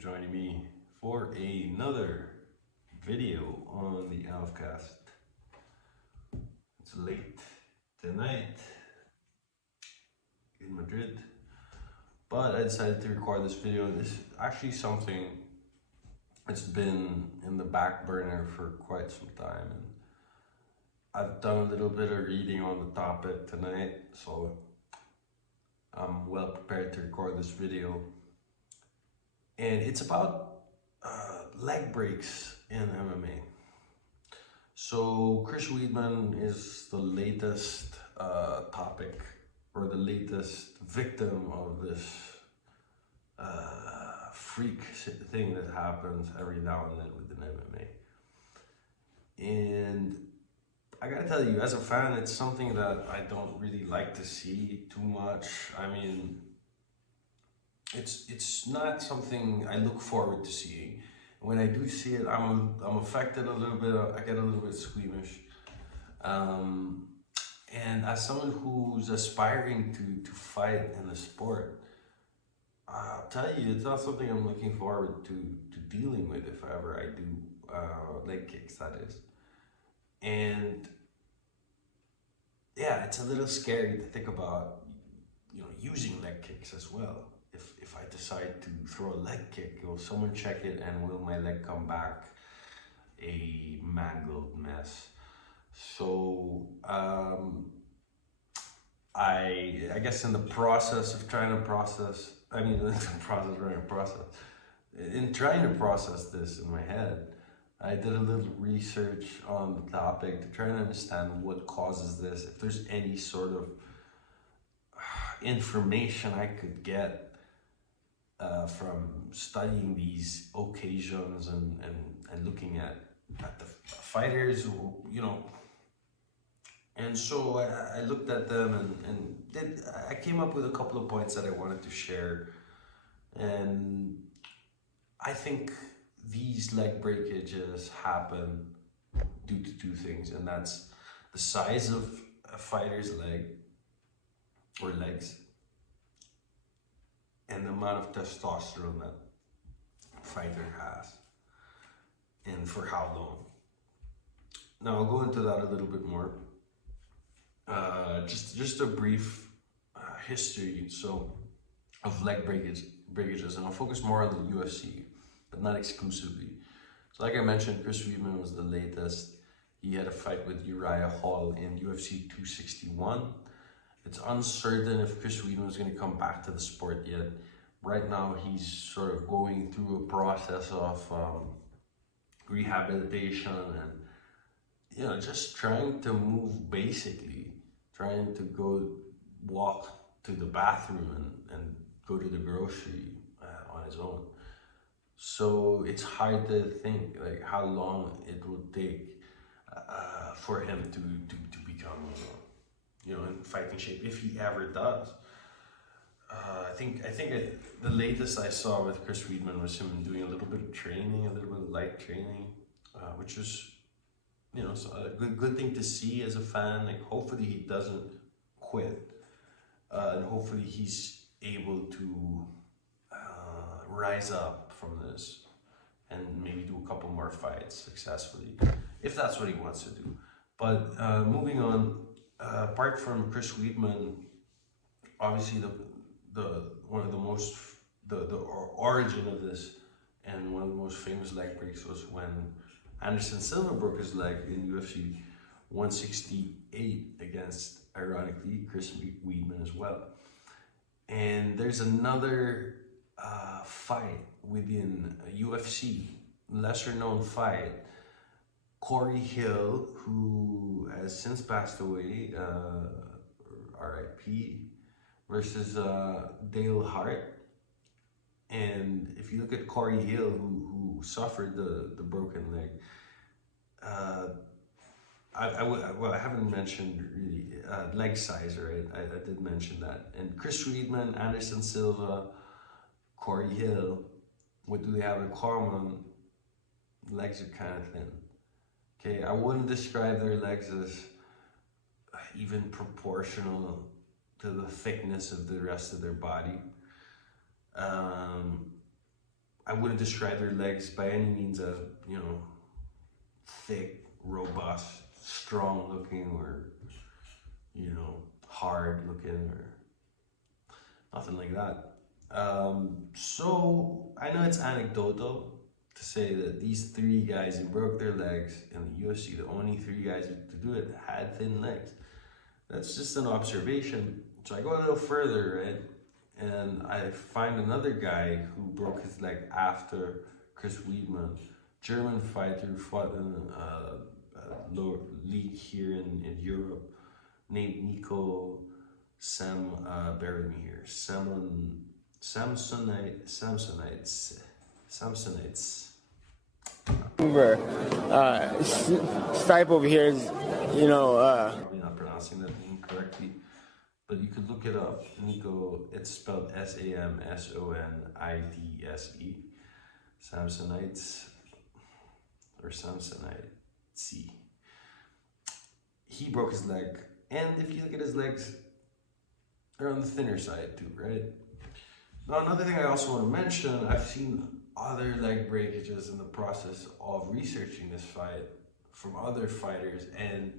joining me for another video on the Alfcast. It's late tonight in Madrid, but I decided to record this video. This is actually something that's been in the back burner for quite some time, and I've done a little bit of reading on the topic tonight, so I'm well prepared to record this video. And it's about leg breaks in MMA. So Chris Weidman is the latest topic, or the latest victim of this freak thing that happens every now and then within MMA. And I gotta tell you, as a fan, it's something that I don't really like to see too much. I mean, it's not something I look forward to seeing. When I do see it, I'm affected a little bit. I get a little bit squeamish. And as someone who's aspiring to fight in the sport, I'll tell you, it's not something I'm looking forward to dealing with if ever I do leg kicks, that is. And yeah, it's a little scary to think about, using leg kicks as well. If I decide to throw a leg kick, will someone check it, and will my leg come back a mangled mess? So I guess in the process of trying to process, in trying to process this in my head, I did a little research on the topic to try and understand what causes this, if there's any sort of information I could get from studying these occasions and looking at the fighters, And so I looked at them and I came up with a couple of points that I wanted to share. And I think these leg breakages happen due to two things, and that's the size of a fighter's leg or legs, and the amount of testosterone that a fighter has, and for how long. Now I'll go into that a little bit more. Just a brief history of leg breakages, and I'll focus more on the UFC, but not exclusively. So like I mentioned, Chris Weidman was the latest. He had a fight with Uriah Hall in UFC 261. It's uncertain if Chris Weidman is going to come back to the sport yet. Right now, he's sort of going through a process of rehabilitation and, just trying to move basically, trying to go walk to the bathroom and go to the grocery on his own. So it's hard to think like how long it would take for him to become, in fighting shape, if he ever does. I think the latest I saw with Chris Weidman was him doing a little bit of training, a little bit of light training, which was, so a good thing to see as a fan. Like, hopefully he doesn't quit, and hopefully he's able to rise up from this and maybe do a couple more fights successfully, if that's what he wants to do. But moving on, apart from Chris Weidman, obviously the origin of this and one of the most famous leg breaks was when Anderson Silva broke his leg in UFC 168 against, ironically, Chris Weidman as well. And there's another fight within UFC, lesser known fight, Corey Hill, who has since passed away, RIP, versus Dale Hart. And if you look at Corey Hill, who suffered the broken leg, I haven't mentioned really leg size, right? I did mention that. And Chris Weidman, Anderson Silva, Corey Hill, what do they have in common? Legs are kind of thin. Okay, I wouldn't describe their legs as even proportional to the thickness of the rest of their body. I wouldn't describe their legs by any means as, you know, thick, robust, strong looking, or, you know, hard looking, or nothing like that. So I know it's anecdotal to say that these three guys who broke their legs in the UFC, the only three guys to do it, had thin legs. That's just an observation. So I go a little further, right? And I find another guy who broke his leg after Chris Weidman, German fighter who fought in a lower league here in Europe, named Nico bear with me here, Samsonites. Remember, Stipe over here is, you know, Probably not pronouncing that name correctly, but you could look it up. Nico, it's spelled Samsonidse, Samsonites, or Samsonite. He broke his leg, and if you look at his legs, they're on the thinner side too, right? Now, another thing I also want to mention, I've seen other leg breakages in the process of researching this fight from other fighters, and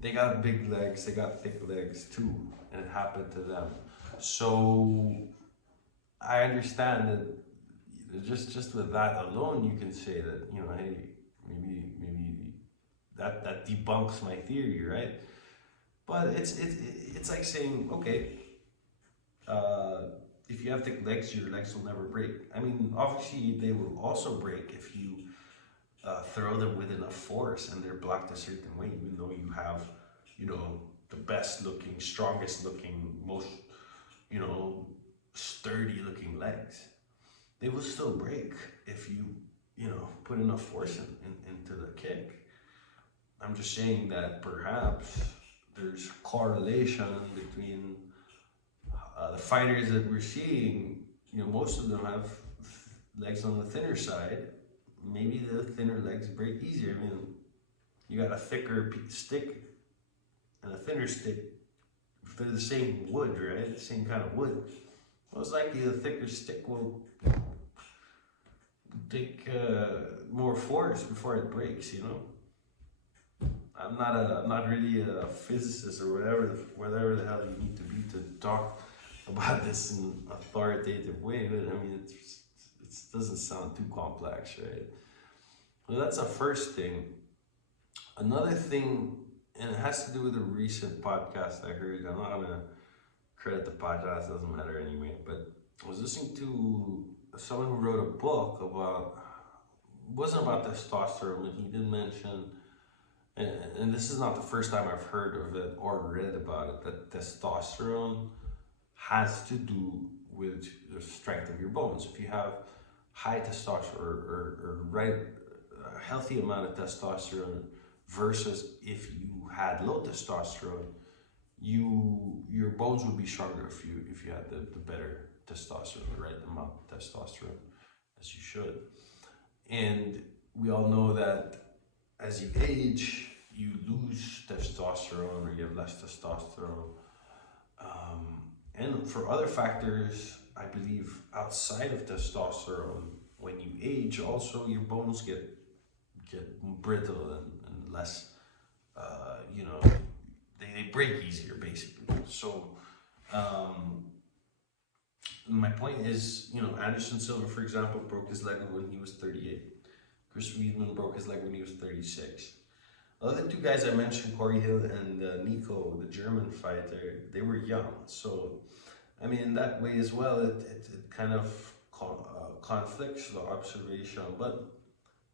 they got big legs, they got thick legs too, and it happened to them. So I understand that just with that alone, you can say that, you know, hey, maybe that debunks my theory, right? But it's like saying, okay, if you have thick legs, your legs will never break. I mean, obviously they will also break if you throw them with enough force and they're blocked a certain way, even though you have, you know, the best looking, strongest looking, most, you know, sturdy looking legs. They will still break if you know, put enough force into the kick. I'm just saying that perhaps there's correlation between the fighters that we're seeing. You know, most of them have legs on the thinner side. Maybe the thinner legs break easier. I mean, you got a thicker stick and a thinner stick. If they're the same wood, right? The same kind of wood. Most likely the thicker stick will take more force before it breaks, you know? I'm not really a physicist or whatever the hell you need to be to talk about this in an authoritative way, but I mean, it doesn't sound too complex, right? Well, that's the first thing. Another thing, and it has to do with a recent podcast I heard. I'm not gonna credit the podcast, doesn't matter anyway, but I was listening to someone who wrote a book about, it wasn't about testosterone, but he did mention, and this is not the first time I've heard of it or read about it, that testosterone has to do with the strength of your bones. If you have high testosterone or a healthy amount of testosterone versus if you had low testosterone, your bones would be stronger if you had the better testosterone, the right amount of testosterone, as you should. And we all know that as you age, you lose testosterone or you have less testosterone. And for other factors, I believe outside of testosterone, when you age, also your bones get brittle and less, you know, they break easier, basically. So my point is, you know, Anderson Silva, for example, broke his leg when he was 38. Chris Weidman broke his leg when he was 36. The other two guys I mentioned, Corey Hill and Nico, the German fighter, they were young. So, I mean, in that way as well, it kind of conflicts the observation. But,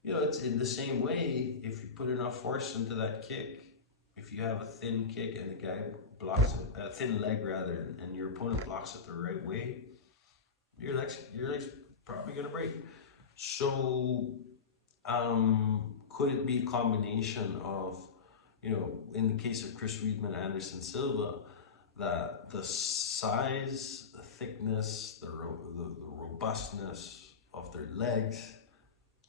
you know, it's in the same way, if you put enough force into that kick, if you have a thin kick and the guy blocks it, a thin leg rather, and your opponent blocks it the right way, your leg's probably gonna break. So, could it be a combination of, you know, in the case of Chris Weidman, Anderson Silva, that the size, the thickness, the robustness of their legs,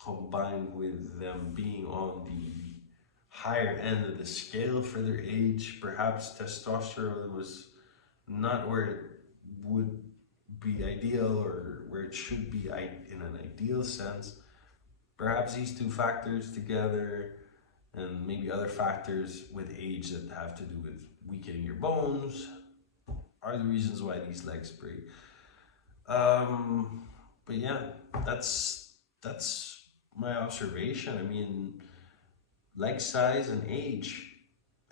combined with them being on the higher end of the scale for their age, perhaps testosterone was not where it would be ideal or where it should be in an ideal sense. Perhaps these two factors together, and maybe other factors with age that have to do with weakening your bones, are the reasons why these legs break. But yeah, that's my observation. I mean, leg size and age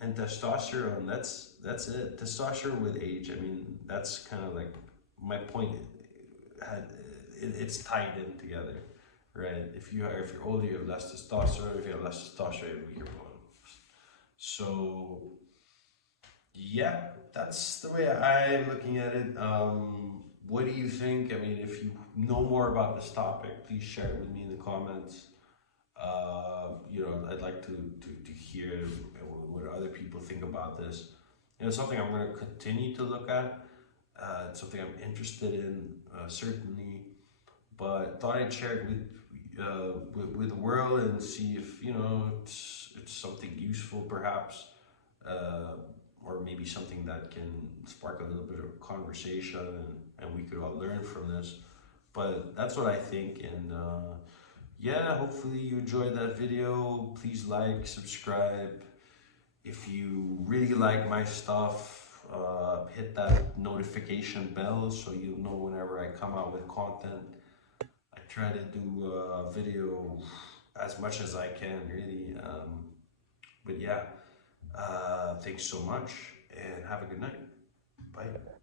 and testosterone, that's it. Testosterone with age, I mean, that's kind of like my point. It's tied in together, right? If you're older, you have less testosterone. If you have less testosterone, you have weaker bones. So yeah, that's the way I'm looking at it. What do you think? I mean, if you know more about this topic, please share it with me in the comments. I'd like to hear what other people think about this. It's something I'm going to continue to look at. It's something I'm interested in, certainly. But thought I'd share it with the world and see if it's something useful, perhaps, or maybe something that can spark a little bit of conversation, and we could all learn from this. But that's what I think, and yeah, hopefully you enjoyed that video. Please like, subscribe. If you really like my stuff, hit that notification bell so you'll know whenever I come out with content. I try to do a video as much as I can, really. But yeah, thanks so much and have a good night. Bye.